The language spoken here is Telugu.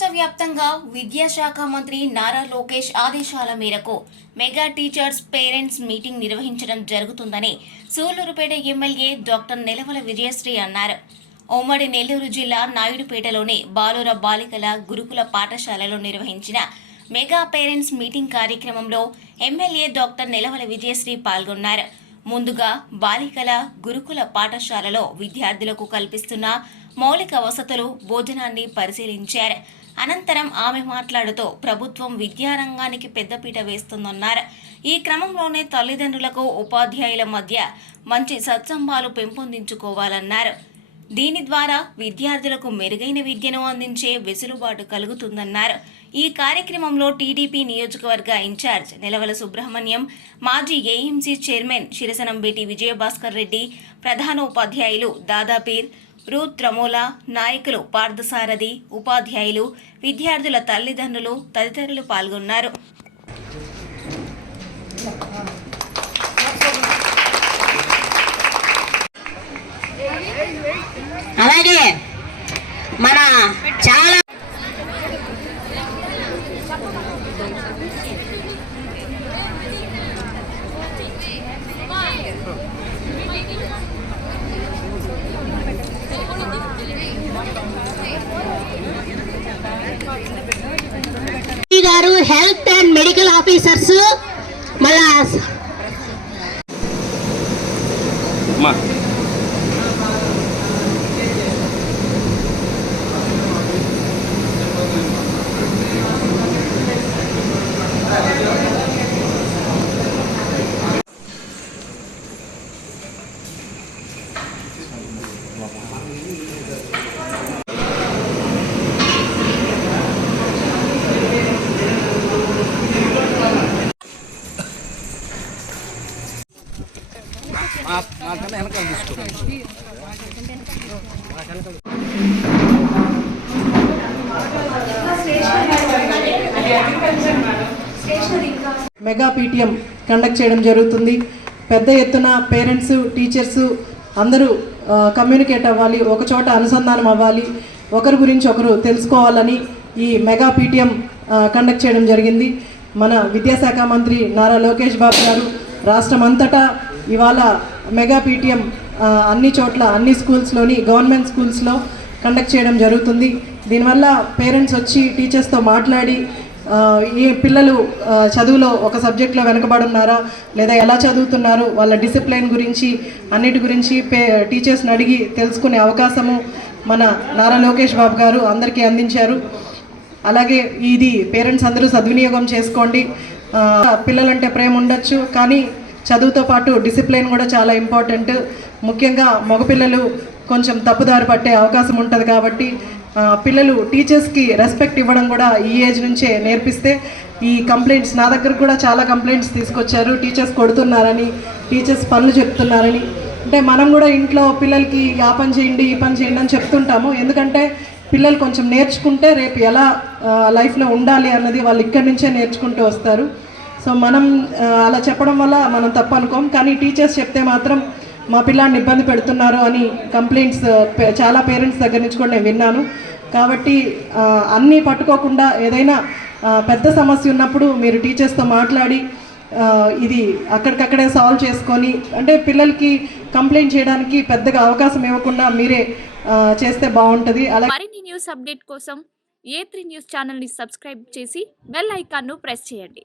వ్యాప్తంగా విద్యాశాఖ మంత్రి నారా లోకేష్ ఆదేశాల మేరకు మెగా టీచర్స్ పేరెంట్స్ మీటింగ్ నిర్వహించడం జరుగుతుందని సూళ్ళూరుపేట ఎమ్మెల్యే డాక్టర్ నిలవల విజయశ్రీ అన్నారు. ఉమ్మడి నెల్లూరు జిల్లా నాయుడుపేటలోని బాలుర బాలికల గురుకుల పాఠశాలలో నిర్వహించిన మెగా పేరెంట్స్ మీటింగ్ కార్యక్రమంలో ఎమ్మెల్యే డాక్టర్ నిలవల విజయశ్రీ పాల్గొన్నారు. ముందుగా బాలికల గురుకుల పాఠశాలలో విద్యార్థులకు కల్పిస్తున్న మౌలిక వసతులు భోజనాన్ని పరిశీలించారు. అనంతరం ఆమె మాట్లాడుతూ ప్రభుత్వం విద్యారంగానికి పెద్దపీట వేస్తుందన్నారు. ఈ క్రమంలోనే తల్లిదండ్రులకు ఉపాధ్యాయుల మధ్య మంచి సత్సంబాలు పెంపొందించుకోవాలన్నారు. దీని ద్వారా విద్యార్థులకు మెరుగైన విద్యను అందించే వెసులుబాటు కలుగుతుందన్నారు. ఈ కార్యక్రమంలో టీడీపీ నియోజకవర్గ ఇన్ఛార్జ్ నిలవల సుబ్రహ్మణ్యం మాజీ ఏఎంసీ చైర్మన్ శిరసనంబేటి విజయభాస్కర్ రెడ్డి ప్రధాన ఉపాధ్యాయులు దాదాపీర్ రూత్ నాయకులు పార్థసారథి ఉపాధ్యాయులు విద్యార్థుల తల్లిదండ్రులు తదితరులు పాల్గొన్నారు. అలాగే మన చాలా గారు హెల్త్ అండ్ మెడికల్ ఆఫీసర్స్ మాకన్నా వెనకాల తీసుకోండి మెగా పీటీఎం కండక్ట్ చేయడం జరుగుతుంది. పెద్ద ఎత్తున పేరెంట్స్ టీచర్స్ అందరూ కమ్యూనికేట్ అవ్వాలి ఒక చోట అనుసంధానం అవ్వాలి ఒకరి గురించి ఒకరు తెలుసుకోవాలని ఈ మెగా పీటీఎం కండక్ట్ చేయడం జరిగింది. మన విద్యాశాఖ మంత్రి నారా లోకేష్ బాబు గారు రాష్ట్రం అంతటా ఇవాళ మెగా పీటీఎం అన్ని చోట్ల అన్ని స్కూల్స్లోని గవర్నమెంట్ స్కూల్స్లో కండక్ట్ చేయడం జరుగుతుంది. దీనివల్ల పేరెంట్స్ వచ్చి టీచర్స్తో మాట్లాడి ఈ పిల్లలు చదువులో ఒక సబ్జెక్ట్లో వెనకబడి ఉన్నారా లేదా ఎలా చదువుతున్నారు వాళ్ళ డిసిప్లిన్ గురించి అన్నిటి గురించి పే టీచర్స్ని అడిగి తెలుసుకునే అవకాశము మన నారా లోకేష్ బాబు గారు అందరికీ అందించారు. అలాగే ఇది పేరెంట్స్ అందరూ సద్వినియోగం చేసుకోండి. పిల్లలంటే ప్రేమ ఉండొచ్చు కానీ చదువుతో పాటు డిసిప్లిన్ కూడా చాలా ఇంపార్టెంట్. ముఖ్యంగా మగపిల్లలు కొంచెం తప్పుదారి పట్టే అవకాశం ఉంటుంది కాబట్టి పిల్లలు టీచర్స్కి రెస్పెక్ట్ ఇవ్వడం కూడా ఈ ఏజ్ నుంచే నేర్పిస్తే ఈ కంప్లైంట్స్ నా దగ్గర కూడా చాలా కంప్లైంట్స్ తీసుకొచ్చారు. టీచర్స్ కొడుతున్నారని టీచర్స్ పనులు చెప్తున్నారని. అంటే మనం కూడా ఇంట్లో పిల్లలకి ఆ పని చేయండి ఈ పని చేయండి అని చెప్తుంటాము. ఎందుకంటే పిల్లలు కొంచెం నేర్చుకుంటే రేపు ఎలా లైఫ్లో ఉండాలి అన్నది వాళ్ళు ఇక్కడి నుంచే నేర్చుకుంటూ వస్తారు. సో మనం అలా చెప్పడం వల్ల మనం తప్పు అనుకోం. కానీ టీచర్స్ చెప్తే మాత్రం మా పిల్లాడిని ఇబ్బంది పెడుతున్నారు అని కంప్లైంట్స్ చాలా పేరెంట్స్ దగ్గర నుంచి కూడా నేను విన్నాను. కాబట్టి అన్నీ పట్టుకోకుండా ఏదైనా పెద్ద సమస్య ఉన్నప్పుడు మీరు టీచర్స్తో మాట్లాడి ఇది అక్కడికక్కడే సాల్వ్ చేసుకొని అంటే పిల్లలకి కంప్లైంట్ చేయడానికి పెద్దగా అవకాశం ఇవ్వకుండా మీరే చేస్తే బాగుంటుంది. అలాగే మరిన్ని న్యూస్ అప్డేట్ కోసం ఏ త్రీ న్యూస్ ఛానల్ని సబ్స్క్రైబ్ చేసి బెల్ ఐకాన్ను ప్రెస్ చేయండి.